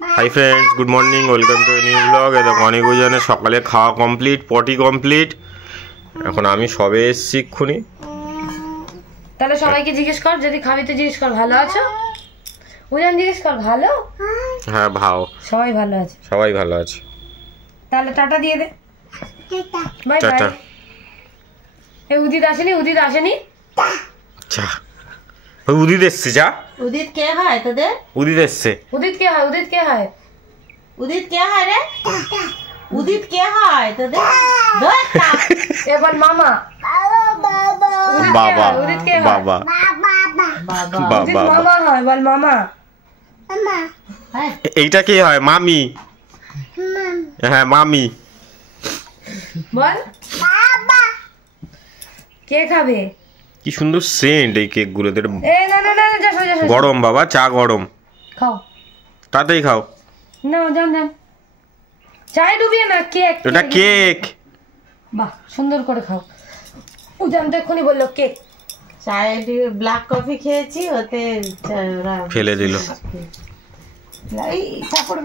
High friends, good morning, welcome to new blog. এ দেখো অনেক ওজনে সকালে খাওয়া কমপ্লিট, পটি কমপ্লিট। এখন আমি সবে এসছি এক্ষুনি। তাহলে সবাইকে জিজ্ঞেস কর, যদি খাবি তো জিজ্ঞেস কর ভালো আছো। উজান জিজ্ঞেস কর ভালো। হ্যাঁ ভাও, সবাই ভালো আছে, সবাই ভালো আছে। তাহলে টাটা দিয়ে দে, বাই বাই। এই উদিত আসেনি, উদিত আসেনি। আচ্ছা ওই উদিত এসছে। যা, উদিত কে হয় তোদের? উদিত এসছে। উদিত কে হয়? উদিত কে হয়? উদিত কে হয় রে? উদিত কে হয় তোদের? এবার মামা। বাবা উদিত কে হয়? বাবা উদিত বাবা মামা হয়, বল মামা। এইটা কি হয়? মামি। হ্যাঁ মামি। বল কে খাবে? কি সুন্দর সেন্ট এই কেক গুলোতে। এই না না না, যা যা যা। গরম বাবা, চা গরম। খাও, তাড়াতাড়ি খাও। না জান জান, চায় ডুবিয়ে না, কেক। এটা কেক। বাহ, সুন্দর করে খাও। উজান তো এক্ষুনি বললো কেক। চায়ে ব্ল্যাক কফি খেয়েছি, ওতে ফেলে দিল। এই তারপরে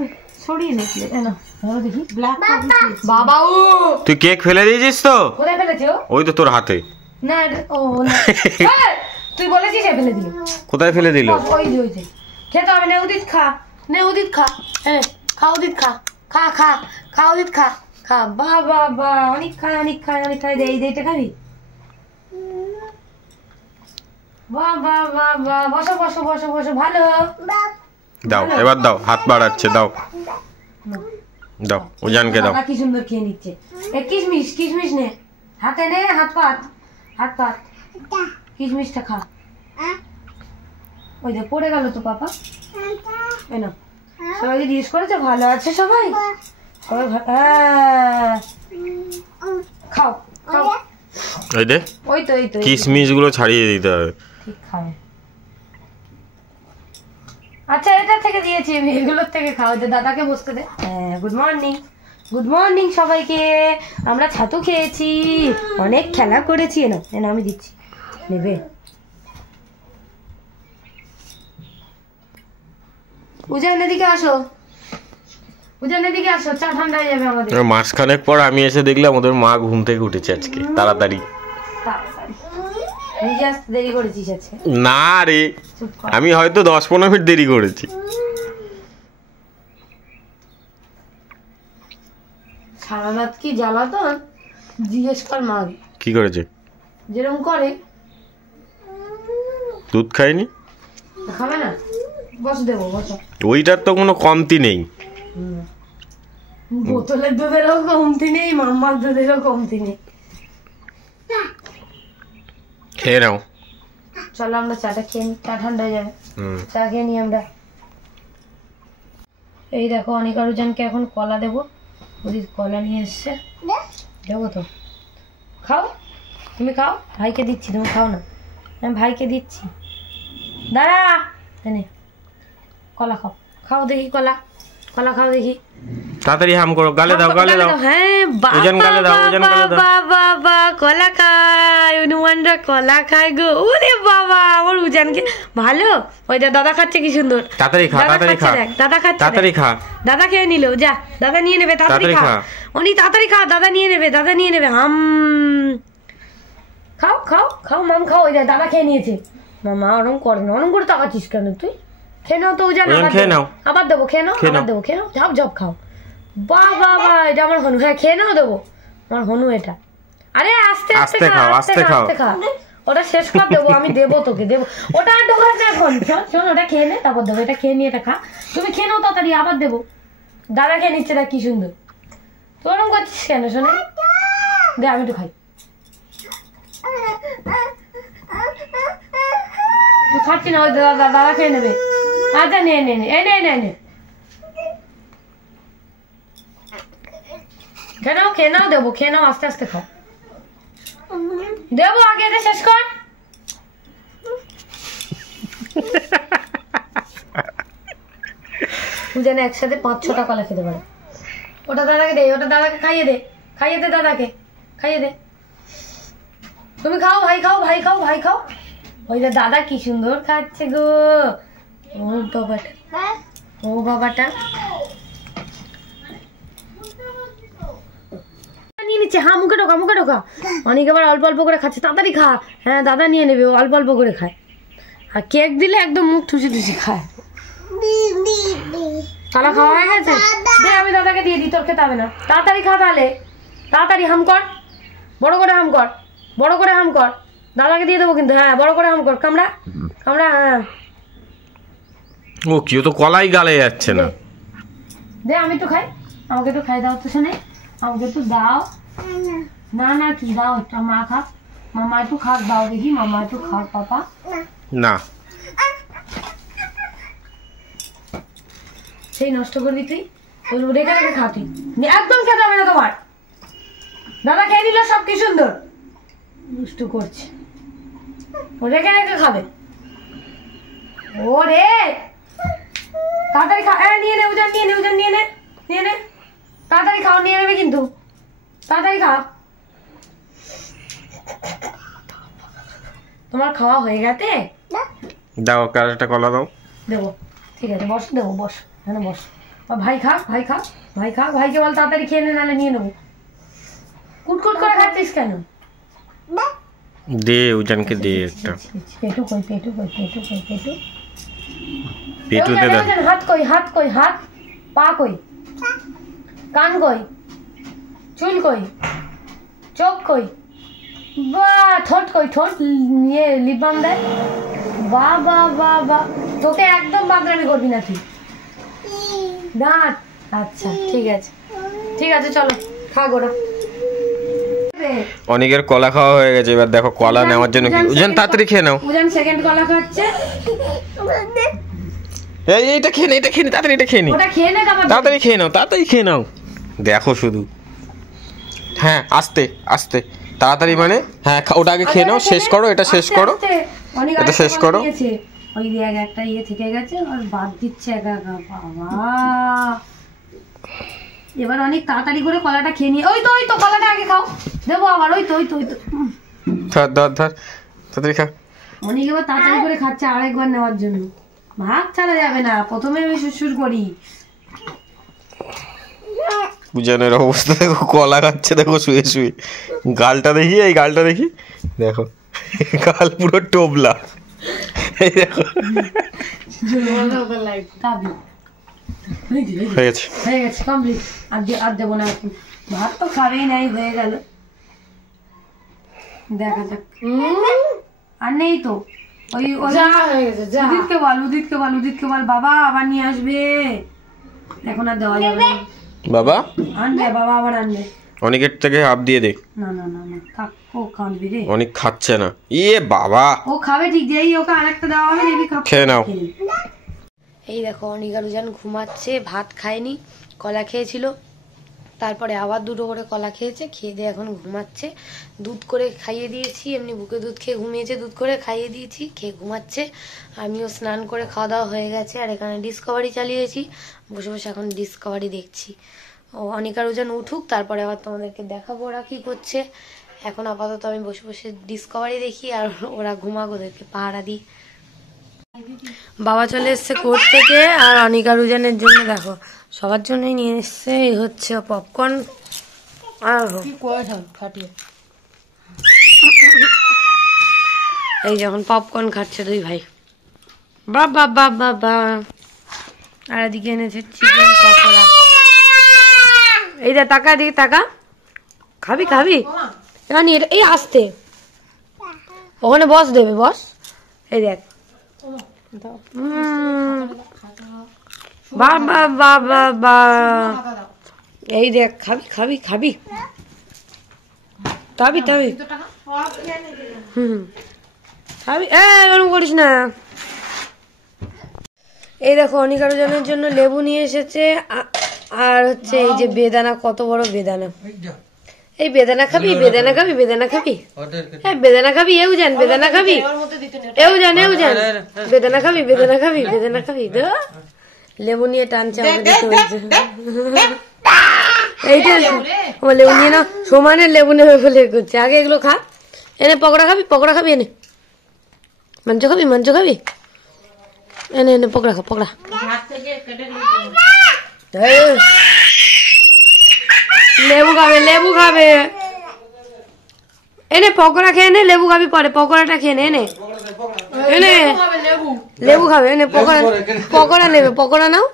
সরিয়ে নিচ্ছিল না, দেখি ব্ল্যাক কফি খেয়েছি। বাবা ও তুই কেক ফেলে দিয়েছিস তো? কোথায় ফেলেছে ও? ওই তো তোর হাতে। না ও না, তুই বলেছিস ফেলে দিল। কোথায় ফেলে দিল? ওই যে ওই যে। খেতে হবে না, উদিত খা, নে উদিত খা। হ্যাঁ খা উদিত, খা খা খা খা উদিত, খা খা। বাহ বাহ বাহ, অনেক খায় অনেক খায় অনেক খায়। এই যে এটা খাবি? বাহ বাহ বাহ বাহ, বসো বসো বসো বসো। ভালো দাও, এবার দাও। হাত বাড়াচ্ছে, দাও দাও। উজানকে দাও। কি সুন্দর খেয়ে নিচ্ছে। এ কিশমিশ, কিশমিশ নে, হাতে নে, হাত পাত, হাত পাত। কিশমিশটা খা। ওই যে পড়ে গেল তো পাপা। এই নাও। সবাইকে জিজ্ঞেস করেছে ভালো আছে সবাই? সবাই খাও খাও। এই দে, ওই তো এই তো কিশমিশ গুলো ছাড়িয়ে দিতে হবে। ঠিক খাও। আচ্ছা এটা থেকে দিয়েছি আমি, এগুলোর থেকে খাও। যে দাদাকে বসতে দে। হ্যাঁ গুড মর্নিং, গুড মর্নিং সবাইকে। আমরা ছাতু খেয়েছি, অনেক খেলা করেছি। এনো এনো, আমি দিচ্ছি, নেবে। উজান এদিকে আসো, উজান এদিকে আসো, চা ঠান্ডা হয়ে যাবে আমাদের। মাসখানেক পর আমি এসে দেখলাম ওদের মা ঘুম থেকে উঠেছে আজকে তাড়াতাড়ি। নিজে আসতে দেরি করেছিস আজকে? না রে, চুপ কর। আমি হয়তো 10-15 মিনিট দেরি করেছি। সারা রাত কি জ্বালাতন, জিজ্ঞেস কর মা কি করেছে? যেরকম করে। দুধ খাইনি? খাবে না? বস দেবো, বসো। ওইটার তো কোনো কমতি নেই। বোতলের দুধেরও কমতি নেই, মাম্মার দুধেরও কমতি নেই। খেয়ে নাও। চলো আমরা চাটা খেয়ে নিই, চা ঠান্ডা হয়ে যাবে। হুম, চা খেয়ে নিই আমরা। এই দেখো অনেক আরুজানকে এখন কলা দেবো। ওদিকে কলা নিয়ে এসছে, দেবো তো। খাও, তুমি খাও, ভাইকে দিচ্ছি, তুমি খাও না। আমি ভাইকে দিচ্ছি, দাঁড়া। এনে কলা খাও, খাও দেখি কলা, কলা খাও দেখি। তাড়াতাড়ি হাম করো, গালে দাও, গালে দাও। হ্যাঁ ওজন গালে দাও, ওজন গালে দাও। বাবা কলা খায়, হনুমানরা কলা খায় গো। ওরে বাবা, আমার উজানকে ভালো। ওইটা দাদা খাচ্ছে কি সুন্দর। তাড়াতাড়ি খা, তাড়াতাড়ি খা, দেখ দাদা খাচ্ছে, তাড়াতাড়ি খা। দাদা খেয়ে নিল, যা দাদা নিয়ে নেবে, তাড়াতাড়ি খা। উনি তাড়াতাড়ি খা, দাদা নিয়ে নেবে, দাদা নিয়ে নেবে। হাম, খাও খাও খাও মাম খাও। ওই দেখ দাদা খেয়ে নিয়েছে। মামা ওরম করে না, ওরম করে তাকাচ্ছিস কেন তুই? খেয়ে নাও তো উজান, খেয়ে নাও, আবার দেবো, খেয়ে নাও, আবার দেবো, খেয়ে নাও, ঝপ ঝপ খাও। বাহ বাহ বাহ, এটা আমার হনু। হ্যাঁ খেয়ে নাও, দেবো, আমার হনু এটা। আরে আস্তে আস্তে খাও, আস্তে খাও, আস্তে খা। ওটা শেষ কর, দেবো আমি, দেবো তোকে, দেবো। ওটা আর ঢোকাস না এখন, শোন শোন, ওটা খেয়ে নে তারপর দেবো। এটা খেয়ে নিয়ে এটা খা, তুমি খেয়ে নাও তাড়াতাড়ি, আবার দেবো। দাদা খেয়ে নিচ্ছে, দেখ কি সুন্দর। তুই ওরম করছিস কেন শোনে? দে আমি একটু খাই। তুই খাচ্ছি না, ওই দাদা খেয়ে নেবে। আচ্ছা নে নে নে, এই নে নে নে, খেয়ে নাও, খেয়ে নাও, দেবো, খেয়ে নাও, আস্তে আস্তে খাও, দেবো, আগে এটা শেষ কর। যেন একসাথে 5-6টা কলা খেতে পারে। ওটা দাদাকে দে, ওটা দাদাকে খাইয়ে দে, খাইয়ে দে দাদাকে, খাইয়ে দে। তুমি খাও ভাই, খাও ভাই, খাও ভাই, খাও। ওই যে দাদা কি সুন্দর খাচ্ছে গো। ও বাবাটা, ও বাবাটা। দিচ্ছি, হ্যাঁ মুখে ঢোকা মুখে ঢোকা। অনেক আবার অল্প অল্প করে খাচ্ছে, তাড়াতাড়ি খা। হ্যাঁ দাদা নিয়ে নেবে, অল্প অল্প করে খায়। আর কেক দিলে একদম মুখ ঠুসি ঠুসি খায়। কলা খাওয়া হয়ে গেছে? দে আমি দাদাকে দিয়ে দিই, তোর খেতে হবে না। তাড়াতাড়ি খা তাহলে, তাড়াতাড়ি হাম কর, বড় করে হাম কর, বড় করে হাম কর। দাদাকে দিয়ে দেবো কিন্তু, হ্যাঁ বড় করে হাম কর, কামড়া কামড়া। হ্যাঁ ও কেউ তো কলাই গালে যাচ্ছে না। দে আমি একটু খাই, আমাকে একটু খাই দাও তো শোনে, আমাকে একটু দাও। না না কি দাও একটা, মা খাক, মামা একটু খাক, দাও দেখি মামা একটু খাক পাপা। না সেই নষ্ট করবি তুই, রেখে রেখে খা তুই, একদম খেতে হবে না তোমার। দাদা খেয়ে নিল সব কি সুন্দর, দুষ্টু করছে, ও রেখে রেখে খাবে। ও রে তাড়াতাড়ি খা, নিয়ে নে উজান, নিয়ে নে উজান, নিয়ে নে নিয়ে নে, তাড়াতাড়ি খাও, নিয়ে নেবে কিন্তু, তাড়াতাড়ি খা। তোমার খাওয়া হয়ে গেছে? দাও একটা কলা দাও। দেবো, ঠিক আছে বস, দেবো বস, হ্যাঁ বস। ভাই খা, ভাই খা, ভাই খা, ভাইকে বল তাড়াতাড়ি খেয়ে নে, নাহলে নিয়ে নেবো। কুটকুট করে খাচ্ছিস কেন? দে উজানকে দে একটা। পেটু কই, পেটু কই, পেটু কই, পেটু পেটুতে দাও। হাত কই, হাত কই, হাত পা কই, কান কই, চুল কই, চোখ কই, বা ঠোঁট কই, ঠোঁট নিয়ে লিপ বাম দেয়। বা বা বা বা, তোকে একদম বাগড়ামি করবি না তুই, দাঁত। আচ্ছা ঠিক আছে, ঠিক আছে চলো খা গোড়া। অনেকের কলা খাওয়া হয়ে গেছে, এবার দেখো কলা নেওয়ার জন্য কি। উজান তাড়াতাড়ি খেয়ে নাও। উজান সেকেন্ড কলা খাচ্ছে। এইটা খেয়ে নে, এটা খেয়ে নে, তাড়াতাড়ি এটা খেয়ে নে, ওটা খেয়ে নে, তাড়াতাড়ি খেয়ে নাও, তাড়াতাড়ি খেয়ে নাও। দেখো শুধু, হ্যাঁ আস্তে আস্তে তাড়াতাড়ি, মানে হ্যাঁ ওটা আগে খেয়ে নাও, শেষ করো, এটা শেষ করো, এটা শেষ করো। ওই দেখ একটা ইয়ে থেকে গেছে, আর বাদ দিচ্ছে একা একা, বাবা। এবার অনেক তাড়াতাড়ি করে কলাটা খেয়ে নিয়ে, ওই তো কলাটা আগে খাও, দেবো আবার, ওই তো ধর ধর ধর, তাড়াতাড়ি খা। অনেক এবার তাড়াতাড়ি করে খাচ্ছে আরেকবার নেওয়ার জন্য, ভাগ ছাড়া যাবে না, প্রথমে আমি শুশুর করি। উজানের অবস্থা দেখো, কলা খাচ্ছে দেখো শুয়ে শুয়ে, গালটা দেখি, এই গালটা দেখি, দেখো গাল পুরো টোবলা, এই দেখো। হয়ে গেছে কমপ্লিট, আর দেবো না এখন, ভাত তো খাবেই নাই, হয়ে গেল। দেখা যাক, আর নেই তো, ওই উদিতকে বল, উদিতকে বল বাবা আবার নিয়ে আসবে, এখন আর দেওয়া যাবে না। বাবা আনবে, বাবা আবার আনবে। অনেকের থেকে হাফ দিয়ে দে। না না না না থাক, ও খাবে রে, অনেক খাচ্ছে না। ইয়ে বাবা, ও খাবে ঠিক, যেই ওকে আরেকটা দেওয়া হবে দেখবি খাবে। খেয়ে নাও। এই দেখো অনিকা রুজান ঘুমাচ্ছে, ভাত খায়নি, কলা খেয়েছিল, তারপরে আবার দুটো করে কলা খেয়েছে, খেয়ে দিয়ে এখন ঘুমাচ্ছে। দুধ করে খাইয়ে দিয়েছি, এমনি বুকে দুধ খেয়ে ঘুমিয়েছে, দুধ করে খাইয়ে দিয়েছি, খেয়ে ঘুমাচ্ছে। আমিও স্নান করে খাওয়া দাওয়া হয়ে গেছে, আর এখানে ডিসকভারি চালিয়েছি, বসে বসে এখন ডিসকভারি দেখছি। ও অনিকা রুজান উঠুক, তারপরে আবার তোমাদেরকে দেখাবো ওরা কী করছে। এখন আপাতত আমি বসে বসে ডিসকভারি দেখি, আর ওরা ঘুমাক, ওদেরকে পাহারা দিই। বাবা চলে এসছে কোর্ট থেকে, আর অনিকা রুজানের জন্য দেখো সবার জন্যই নিয়ে এসছে, এই হচ্ছে পপকর্ন, আর এই যখন পপকর্ন খাচ্ছে দুই ভাই, বাবা বাবা বা। আর এদিকে এনেছে চিকেন পকোড়া, এই দেখ টাকা, এদিকে টাকা, খাবি খাবি, এই আসতে ওখানে বস, দেবে বস, এই দেখ বাবা বাবা বা, এই দেখ খাবি খাবি খাবি খাবি খাবি, খাবি, এরকম করিস না। এই দেখো অনিকা রুজানের জন্য লেবু নিয়ে এসেছে, আর হচ্ছে এই যে বেদানা, কত বড় বেদানা, এই বেদানা খাবি, বেদানা খাবি, বেদানা খাবি, হ্যাঁ বেদানা খাবি, এও জান বেদানা খাবি, এও জান বেদানা খাবি, বেদানা খাবি, বেদানা খাবি। লেবু নিয়ে টানছে আমাকে, দেখতে হয়েছে এইটা, আমার লেবু নিয়ে না, সমানের লেবু নেবে বলে করছে। আগে এগুলো খা, এনে পকোড়া খাবি, পকোড়া খাবি, এনে মাংস খাবি, মাংস খাবি, এনে এনে পকোড়া খা, পকোড়া। লেবু খাবে, লেবু খাবে। এনে পকোড়া খেয়ে নে, লেবু খাবি পরে, পকোড়াটা খেয়ে নে, এনে এনে লেবু খাবে, এনে পকোড়া, পকোড়া নেবে, পকোড়া নাও।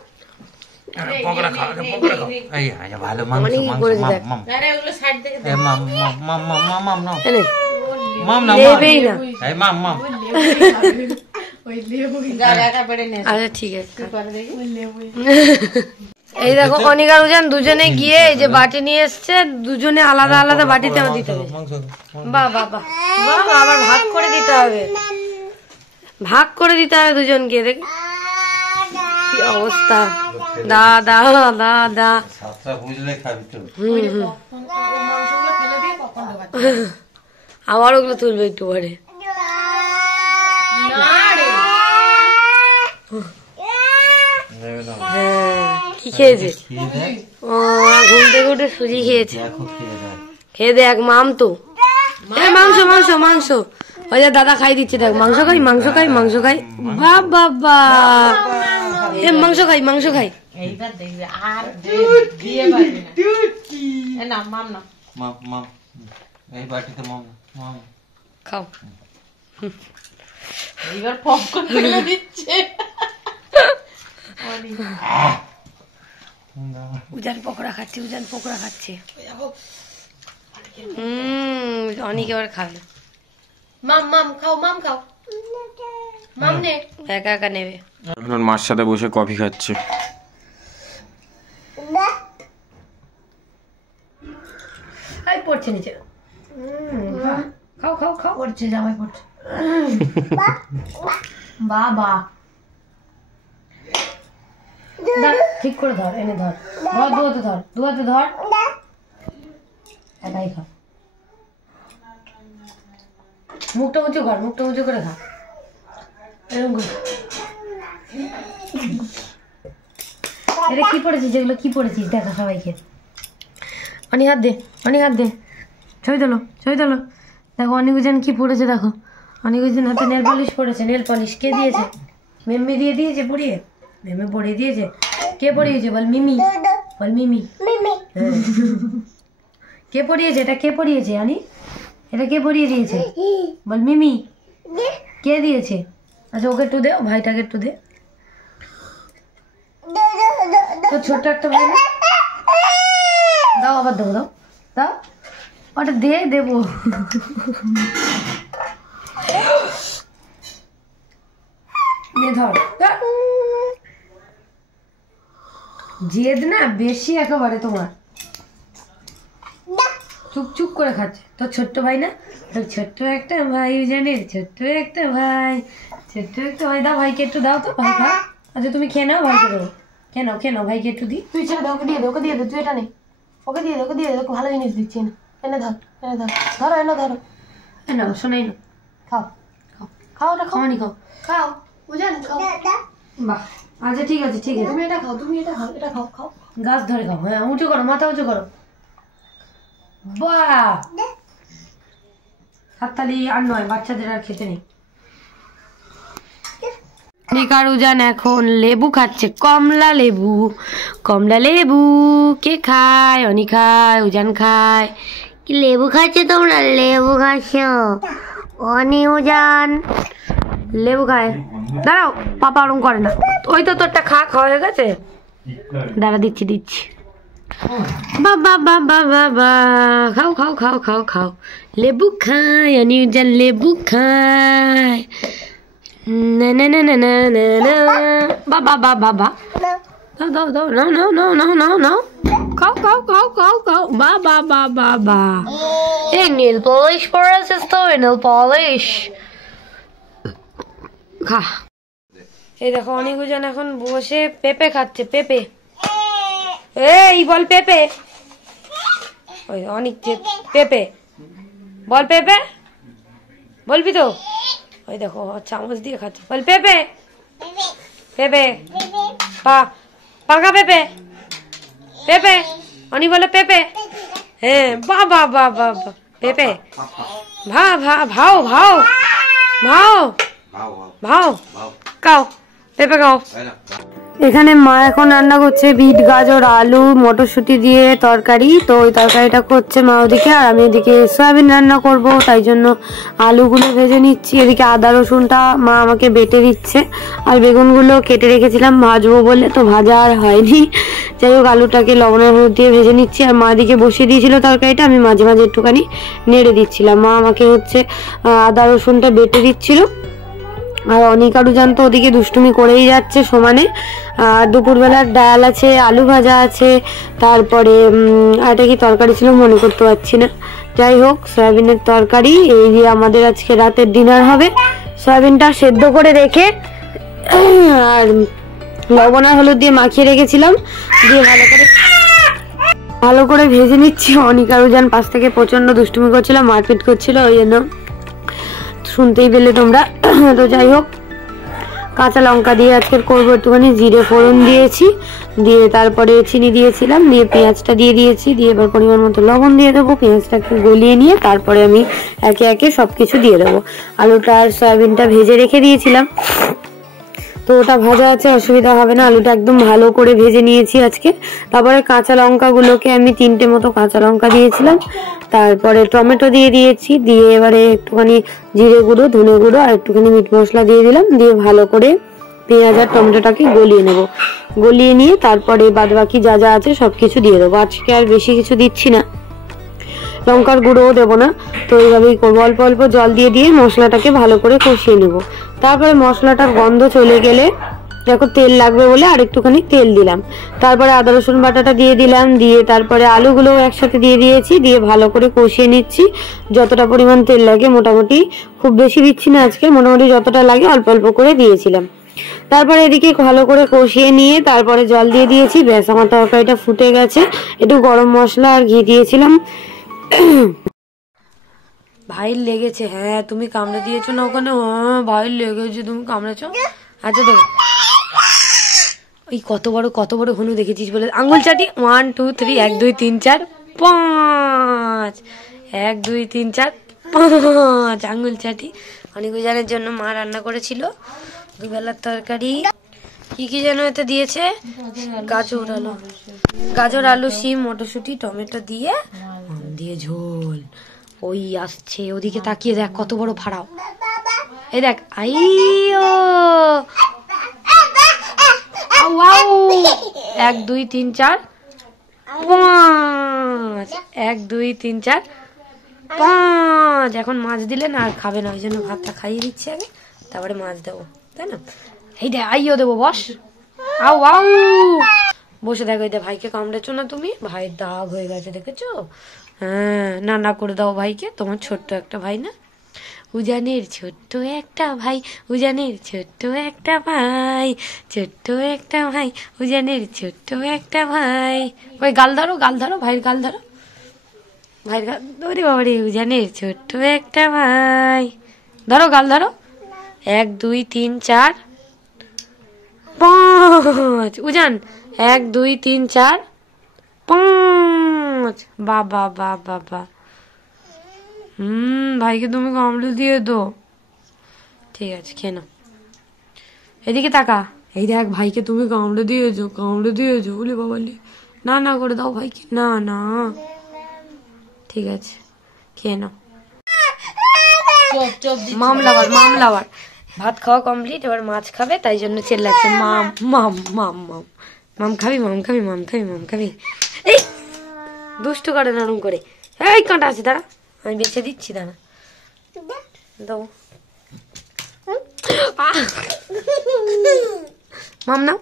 আচ্ছা ঠিক আছে। এই দেখো অনিকা রুজান দুজনে গিয়ে এই যে বাটি নিয়ে এসছে, দুজনে আলাদা আলাদা বাটিতে দিতে হবে। বাহ বাহ বাহ বাহ, আবার ভাগ করে দিতে হবে, ভাগ করে দিতে হবে দুজনকে। দেখি কি অবস্থা, দা দা দা দা। আমার ওগুলো তুলবে একটু পরে। কি খেয়েছে? ও ঘুম থেকে উঠে সুজি খেয়েছে। খেয়ে দেখ মাম তো, মাংস মাংস মাংস, ওই যে দাদা খাই দিচ্ছে, দেখ মাংস খাই মাংস খাই মাংস খাই। বাবা এ মাংস খাই মাংস খাই। এইবার দেখবে আর দিয়ে পারবে না। মাম না, মাম মাম, এই বাটিতে মাম মাম খাও। এইবার পপকর্ন ফেলে দিচ্ছে। উজান পকোড়া খাচ্ছে, উজান পকোড়া খাচ্ছে। অনেক এবার খাবে। মাম মাম খাও, মাম খাও, মাম নে, একা একা নেবে। এখন মার সাথে বসে কফি খাচ্ছে। এই পড়ছে নিচে, খাও খাও খাও, পড়ছে জামাই পড়ছে। বাবা ঠিক করে ধর, এনে ধর, ধর দুয়াতে ধর, দুয়াতে ধর, একাই খা। মুখটা উঁচু কর, মুখটা উঁচু করে খা, এরকম করে। এটা কি পড়েছিস, যেগুলো কি পড়েছিস দেখা সবাইকে। অনেক হাত দে, অনেক হাত দে, ছবি তোলো ছবি তোলো। দেখো অনেক উজান কি পড়েছে, দেখো অনেক উজান হাতে নেল পলিশ পড়েছে। নেল পলিশ কে দিয়েছে? মেম্মি দিয়ে দিয়েছে পড়িয়ে, মেমে পড়িয়ে দিয়েছে। কে পড়িয়েছে বল? মিমি, বল মিমি। কে পড়িয়েছে এটা? কে পড়িয়েছে আনি? এটা কে পড়িয়ে দিয়েছে বল? মিমি। কে দিয়েছে? আচ্ছা ওকে একটু দে, ভাইটাকে একটু দে। তো ছোট্ট একটা ভাই না, দাও আবার দেবো, দাও দাও, ওটা দে, দেবো। ধর, জেদ না বেশি একেবারে তোমার, চুপ চুপ করে খাচ্ছে। তো ছোট্ট ভাই না, ছোট্ট একটা ভাই জানে, ছোট্ট একটা ভাই, ছোট্ট একটা ভাই। দাও ভাইকে একটু দাও তো, ভাই খা। আচ্ছা তুমি খেয়ে নাও, ভাইকে দেবো। খেয়ে নাও খেয়ে নাও, ভাইকে একটু দিই। তুই ছেড়ে দে, ওকে দিয়ে দে, ওকে দিয়ে দে, তুই এটা নেই, ওকে দিয়ে দে, ওকে দিয়ে দে, ওকে ভালো জিনিস দিচ্ছি না। এনে ধর, এনে ধর, ধরো এনে ধরো, এনে শোনাই না, খাও খাও খাও, ওটা খাও, নি খাও খাও, বুঝেন খাও। বাহ আচ্ছা ঠিক আছে ঠিক আছে, তুমি এটা খাও, তুমি এটা খাও, এটা খাও খাও, গাছ ধরে খাও। হ্যাঁ উঁচু করো, মাথা উঁচু করো। বাহ, হাততালি আর নয়, বাচ্চাদের আর খেতে নেই। নিকার উজান এখন লেবু খাচ্ছে, কমলা লেবু, কমলা লেবু। কে খায়? অনি খায়, উজান খায়। কি লেবু খাচ্ছে তোমরা? লেবু খাচ্ছ? অনি উজান লেবু খায়। দাঁড়াও, পাপা ওরম করে না। ওই তো তোরটা খা, খাওয়া হয়ে গেছে। দাঁড়া দিচ্ছি দিচ্ছি। বাবা বাবা বাবা, খাও খাও খাও খাও খাও, লেবু খায় অনি উজান, লেবু খায়। না না না না না না না, বাবা বাবা বাবা, দাও দাও দাও, নাও নাও নাও নাও নাও নাও, খাও খাও খাও খাও খাও, বাবা বাবা বাবা। এই নেল পলিশ পরেছিস তো, নেল পলিশ খা। এই দেখো অনেক জন এখন বসে পেঁপে খাচ্ছে, পেঁপে। এই বল পেঁপে, ওই অনেক পেঁপে বল, পেঁপে বলবি তো? ওই দেখো চামচ দিয়ে খাচ্ছে, বল পেঁপে, পেঁপে, পাকা পেঁপে, পেঁপে, অনি বলে পেঁপে। হ্যাঁ বাহ বাহ বাহ বাহ, পেঁপে ভাও ভাও ভাও ভাও ভাও, খাও পেঁপে খাও। এখানে মা এখন রান্না করছে বিট গাজর আলু মটরশুঁটি দিয়ে তরকারি। তো ওই তরকারিটা করছে মা ওদিকে, আর আমি এদিকে সয়াবিন রান্না করব, তাই জন্য আলুগুলো ভেজে নিচ্ছি। এদিকে আদা রসুনটা মা আমাকে বেটে দিচ্ছে, আর বেগুনগুলো কেটে রেখেছিলাম ভাজবো বলে, তো ভাজা আর হয়নি। যাই হোক আলুটাকে লবণের হলুদ দিয়ে ভেজে নিচ্ছি, আর মা দিকে বসিয়ে দিয়েছিল তরকারিটা, আমি মাঝে মাঝে একটুখানি নেড়ে দিচ্ছিলাম। মা আমাকে হচ্ছে আদা রসুনটা বেটে দিচ্ছিল। আর অনিকারুজান তো ওদিকে দুষ্টুমি করেই যাচ্ছে সমানে। আর দুপুরবেলার ডাল আছে, আলু ভাজা আছে, তারপরে একটা কি তরকারি ছিল মনে করতে পারছি না। যাই হোক সয়াবিনের তরকারি, এই দিয়ে আমাদের আজকে রাতের ডিনার হবে। সয়াবিনটা সেদ্ধ করে রেখে আর লবণ আর হলুদ দিয়ে মাখিয়ে রেখেছিলাম, দিয়ে ভালো করে ভেজে নিচ্ছি। অনিকারুজান পাশ থেকে প্রচন্ড দুষ্টুমি করছিল, মারপিট করছিল, ওই জন্য শুনতেই পেলে তোমরা। তো যাই হোক কাঁচা লঙ্কা দিয়ে আজকে করবো, একটুখানি জিরে ফোড়ন দিয়েছি, দিয়ে তারপরে চিনি দিয়েছিলাম, দিয়ে পেঁয়াজটা দিয়ে দিয়েছি, দিয়ে এবার পরিমাণ মতো লবণ দিয়ে দেবো। পেঁয়াজটাকে গলিয়ে নিয়ে তারপরে আমি একে একে সবকিছু দিয়ে দেবো। আলুটা আর সয়াবিনটা ভেজে রেখে দিয়েছিলাম, তো ওটা ভাজা আছে, অসুবিধা হবে না। আলুটা একদম ভালো করে ভেজে নিয়েছি আজকে। তারপরে কাঁচা লঙ্কাগুলোকে আমি 3টে মতো কাঁচা লঙ্কা দিয়েছিলাম, তারপরে টমেটো দিয়ে দিয়েছি, দিয়ে এবারে একটুখানি জিরে গুঁড়ো ধনে গুঁড়ো আর একটুখানি মিট মশলা দিয়ে দিলাম, দিয়ে ভালো করে পেঁয়াজ আর টমেটোটাকে গলিয়ে নেব। গলিয়ে নিয়ে তারপরে বাদবাকি যা যা আছে সবকিছু দিয়ে দেবো। আজকে আর বেশি কিছু দিচ্ছি না, লঙ্কার গুঁড়োও দেবো না, তো এইভাবেই করবো। অল্প অল্প জল দিয়ে মশলাটাকে ভালো করে কষিয়ে নেব। তারপরে মশলাটার গন্ধ চলে গেলে দেখো তেল লাগবে বলে আর একটুখানি তেল দিলাম, তারপরে আদা রসুন বাটাটা দিয়ে দিলাম, দিয়ে তারপরে আলুগুলো একসাথে দিয়ে দিয়েছি, দিয়ে ভালো করে কষিয়ে নিচ্ছি। যতটা পরিমাণ তেল লাগে, মোটামুটি খুব বেশি দিচ্ছি না আজকে, মোটামুটি যতটা লাগে অল্প অল্প করে দিয়েছিলাম। তারপরে এদিকে ভালো করে কষিয়ে নিয়ে তারপরে জল দিয়ে দিয়েছি। ব্যাস আমার তরকারিটা ফুটে গেছে। একটু গরম মশলা আর ঘি দিয়েছিলাম। ভাইয়ের লেগেছে, হ্যাঁ তুমি কামড়ে দিয়েছো না ওখানে? হ্যাঁ ভাইয়ের লেগেছে, তুমি কামড়েছো। আচ্ছা দেবো। ওই কত বড় হনু দেখেছিস বলে আঙুল চাটি। 1 2 3 1 2 3 4 5 1 2 3 4 5 আঙুল চাটি। অনিকুজানের জন্য মা রান্না করেছিল দুবেলার তরকারি। কি যেন এতে দিয়েছে, গাজর আলু শিম মটরশুঁটি টমেটো দিয়ে ঝোল। ওই আসছে, ওদিকে তাকিয়ে দেখ কত বড় ফাড়াও। এই দেখ, আইও 1 2 3 4 5 1 2 3 4 5। এখন মাছ দিলে না আর খাবে না, ওই জন্য ভাতটা খাইয়ে দিচ্ছি আগে, তারপরে মাছ দেবো, তাই না? এই দেখ আইও দেবো, বস। বসে দেখো। এই দেখ ভাইকে কামড়েছো না তুমি? ভাইয়ের দাগ হয়ে গেছে দেখেছো? হ্যাঁ না করে দাও ভাইকে, তোমার ছোট্ট একটা ভাই না? উজানের ছোট্ট একটা ভাই, উজানের ছোট্ট একটা ভাই, ছোট্ট একটা ভাই, উজানের ছোট্ট একটা ভাই। ওই গাল ধরো ভাইয়ের গাল ধরো, ভাইয়ের গাল ধরে। বাবারে উজানের ছোট্ট একটা ভাই, ধরো গাল ধরো। 1 2 3 4 5 উজান 1 2 3 4 5। বাবা ভাইকে তুমি কামড়ে দিয়ে দো, ঠিক আছে খেয়ে নাও। এদিকে তাকা, এই দেখ ভাইকে তুমি কামড়ে দিয়েছো বলে বাবালি। না করে দাও ভাইকে, না ঠিক আছে খেয়ে নাও। মামলাবার ভাত খাওয়া কমপ্লিট, এবার মাছ খাবে, তাই জন্য চেল্লাচ্ছে মাম খাবি। এই দুষ্টু করে নরম করে, এই কাঁটা আছে, দাঁড়া আমি বেছে দিচ্ছি, দাঁড়া দাও। মাম নাও।